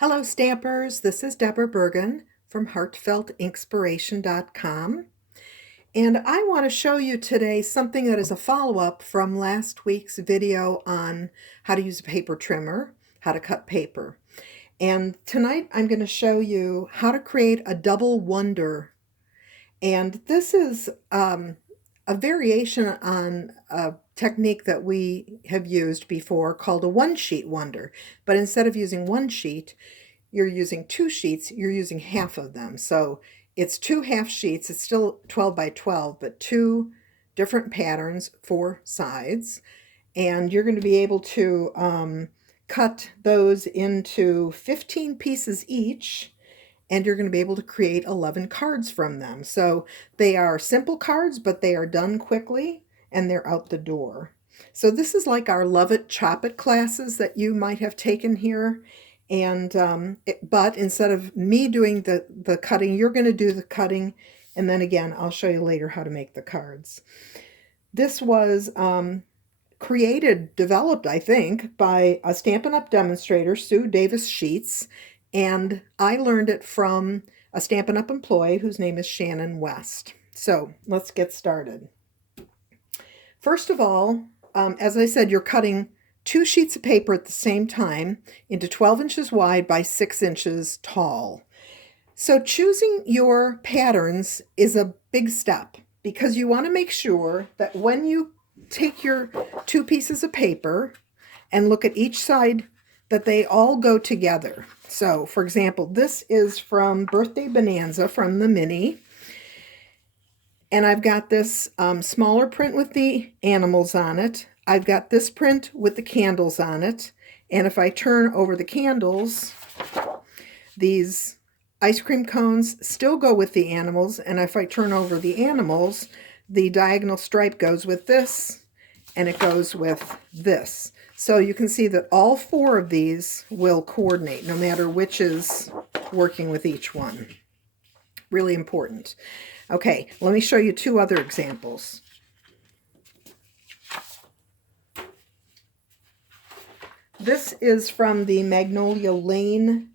Hello, Stampers. This is Deborah Bergen from HeartfeltInkspiration.com. And I want to show you today something that is a follow-up from last week's video on how to use a paper trimmer, how to cut paper. And tonight I'm going to show you how to create a double wonder. And this is a variation on a technique that we have used before called a one-sheet wonder. But instead of using one sheet, you're using two sheets, you're using half of them. So it's two half sheets. It's still 12 by 12, but two different patterns, four sides. And you're going to be able to cut those into 15 pieces each, and you're going to be able to create 11 cards from them. So they are simple cards, but they are done quickly, and they're out the door. So this is like our Love It, Chop It classes that you might have taken here. And but instead of me doing the cutting, you're going to do the cutting, and then again I'll show you later how to make the cards. This was developed, I think, by a Stampin' Up! Demonstrator, Sue Davis Sheets, and I learned it from a Stampin' Up! Employee whose name is Shannon West. So let's get started. First of all, as I said, you're cutting two sheets of paper at the same time into 12 inches wide by 6 inches tall. So choosing your patterns is a big step because you want to make sure that when you take your two pieces of paper and look at each side, that they all go together. So for example, this is from Birthday Bonanza from the mini. And I've got this smaller print with the animals on it. I've got this print with the candles on it. And if I turn over the candles, these ice cream cones still go with the animals. And if I turn over the animals, the diagonal stripe goes with this, and it goes with this. So you can see that all four of these will coordinate, no matter which is working with each one. Really important. Okay, let me show you two other examples. This is from the Magnolia Lane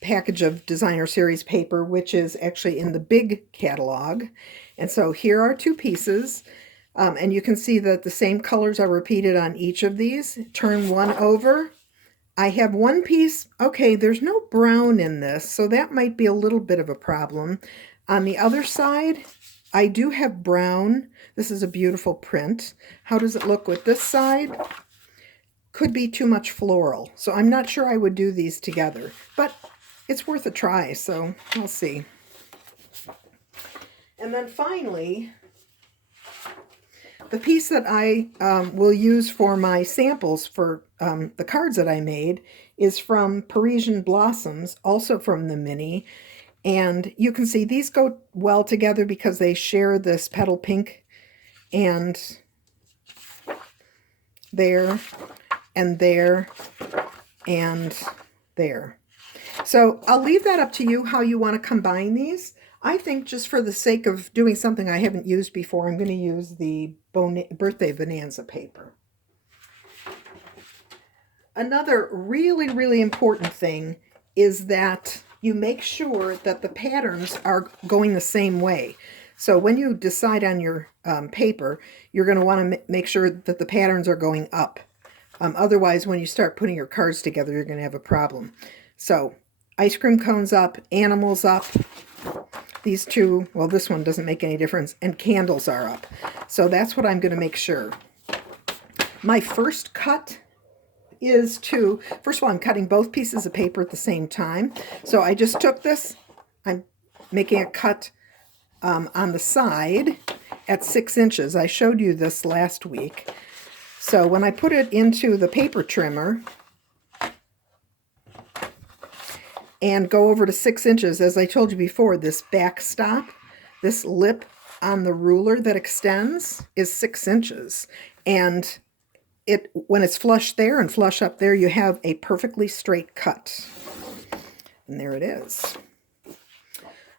package of Designer Series paper, which is actually in the big catalog. And so here are two pieces, and you can see that the same colors are repeated on each of these. Turn one over. I have one piece, okay, there's no brown in this, so that might be a little bit of a problem. On the other side, I do have brown. This is a beautiful print. How does it look with this side? Could be too much floral, so I'm not sure I would do these together, but it's worth a try, so we'll see. And then finally, the piece that I will use for my samples for the cards that I made is from Parisian Blossoms, also from the mini. And you can see these go well together because they share this petal pink, and there, and there, and there. So I'll leave that up to you how you want to combine these. I think just for the sake of doing something I haven't used before, I'm going to use the Birthday Bonanza paper. Another really, really important thing is that you make sure that the patterns are going the same way. So when you decide on your paper, you're going to want to make sure that the patterns are going up. Otherwise, when you start putting your cards together, you're going to have a problem. So ice cream cones up, animals up. These two, well, this one doesn't make any difference, and candles are up. So that's what I'm going to make sure. My first cut is to, first of all, I'm cutting both pieces of paper at the same time. So I just took this, I'm making a cut on the side at 6 inches. I showed you this last week. So when I put it into the paper trimmer and go over to 6 inches, as I told you before, this backstop, this lip on the ruler that extends is 6 inches. And when it's flush there and flush up there, you have a perfectly straight cut. And there it is.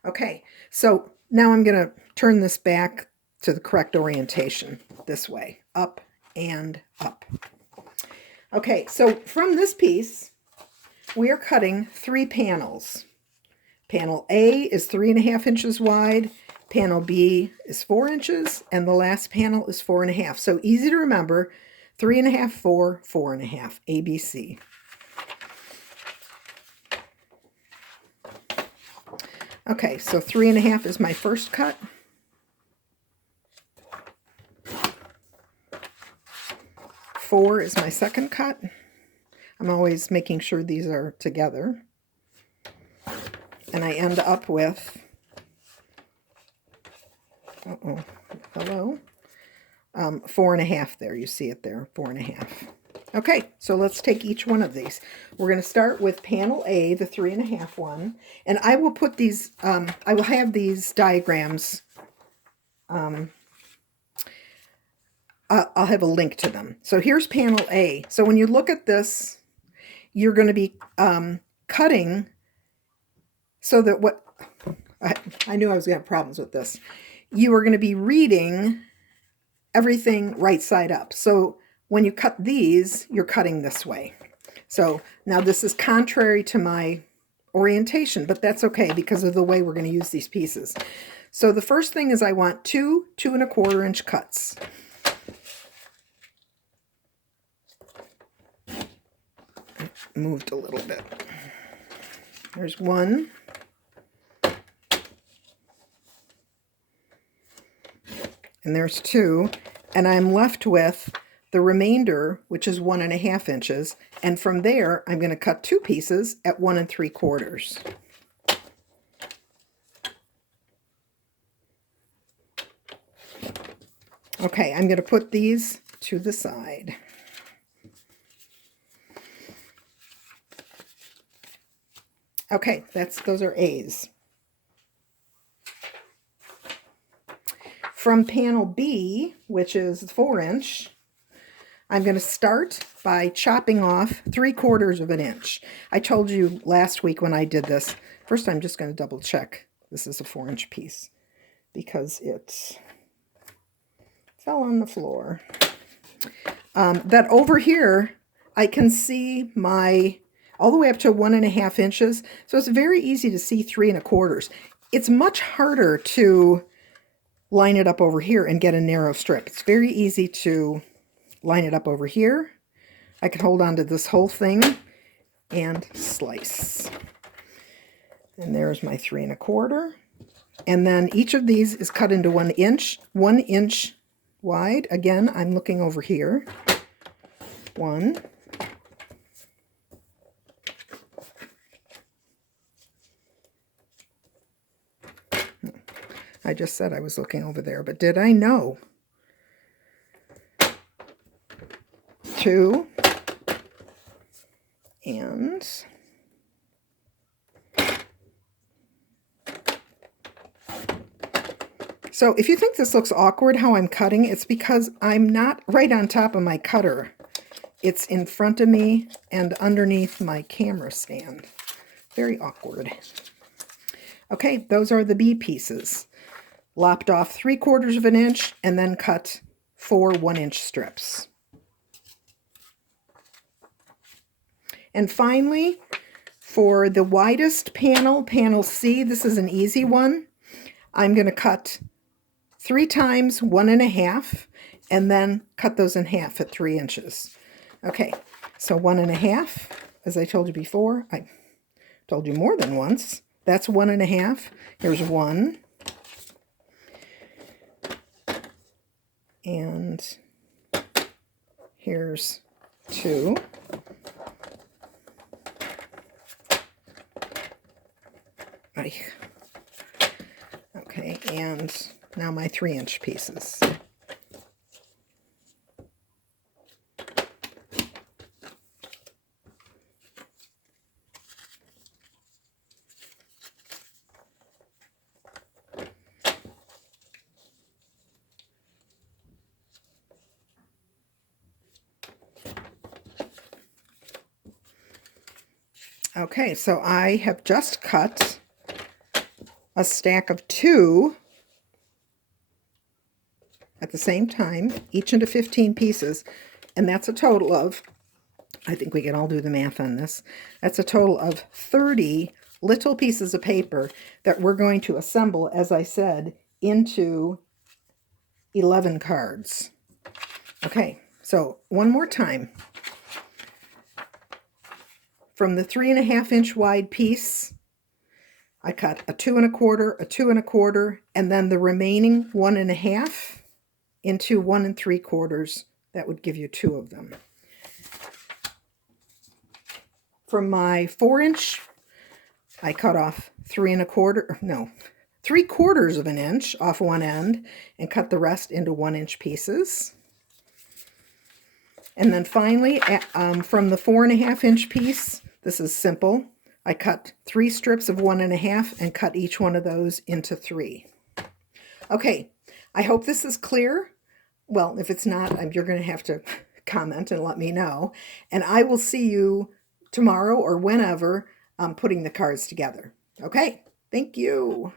Okay, so now I'm going to turn this back to the correct orientation this way, up and up. Okay, so from this piece, we are cutting 3 panels. Panel A is 3.5 inches wide, panel B is 4 inches, and the last panel is 4.5. So easy to remember, 3.5, 4, 4.5, ABC. Okay, so 3.5 is my first cut. 4 is my second cut. I'm always making sure these are together. And I end up with, hello, 4.5 there. You see it there, 4.5. Okay, so let's take each one of these. We're going to start with panel A, the 3.5 one, and I will put these, I will have these diagrams, I'll have a link to them. So here's panel A. So when you look at this, you're going to be cutting so that what, I knew I was going to have problems with this. You are going to be reading everything right side up. So when you cut these, you're cutting this way. So now this is contrary to my orientation, but that's okay because of the way we're going to use these pieces. So the first thing is I want 2 2¼ inch cuts. I moved a little bit. There's 1. And there's 2, and I'm left with the remainder, which is 1.5 inches, and from there I'm going to cut 2 pieces at 1 3/4. Okay, I'm going to put these to the side. Okay, those are A's. From panel B, which is 4 inch, I'm going to start by chopping off 3/4 inch. I told you last week when I did this. First, I'm just going to double check. This is a 4 inch piece because it fell on the floor. That over here, I can see my all the way up to 1.5 inches. So it's very easy to see 3 1/4. It's much harder to line it up over here and get a narrow strip. It's very easy to line it up over here. I can hold on to this whole thing and slice. And there's my 3 1/4. And then each of these is cut into 1 inch wide. Again, I'm looking over here. 1. I just said I was looking over there, but did I know? 2. And so if you think this looks awkward how I'm cutting, it's because I'm not right on top of my cutter. It's in front of me and underneath my camera stand. Very awkward. Okay, those are the B pieces. Lopped off 3/4 inch and then cut 4 1 inch strips. And finally, for the widest panel, panel C, this is an easy one. I'm going to cut 3 times 1.5 and then cut those in half at 3 inches. Okay, so 1.5, as I told you before, I told you more than once. That's 1.5. Here's 1. And here's 2. Okay, and now my 3 inch pieces. Okay, so I have just cut a stack of 2 at the same time, each into 15 pieces, and that's a total of I think we can all do the math on this. That's a total of 30 little pieces of paper that we're going to assemble, as I said, into 11 cards. Okay, so one more time. From the 3.5-inch wide piece, I cut a 2 1/4, a 2 1/4, and then the remaining 1.5 into 1 3/4. That would give you 2 of them. From my 4-inch, I cut off 3 1/4, no, 3/4 of an inch off one end and cut the rest into 1-inch pieces. And then finally, from the 4.5-inch piece, this is simple. I cut 3 strips of 1.5 and cut each one of those into 3. Okay, I hope this is clear. Well, if it's not, you're going to have to comment and let me know. And I will see you tomorrow or whenever I'm putting the cards together. Okay, thank you.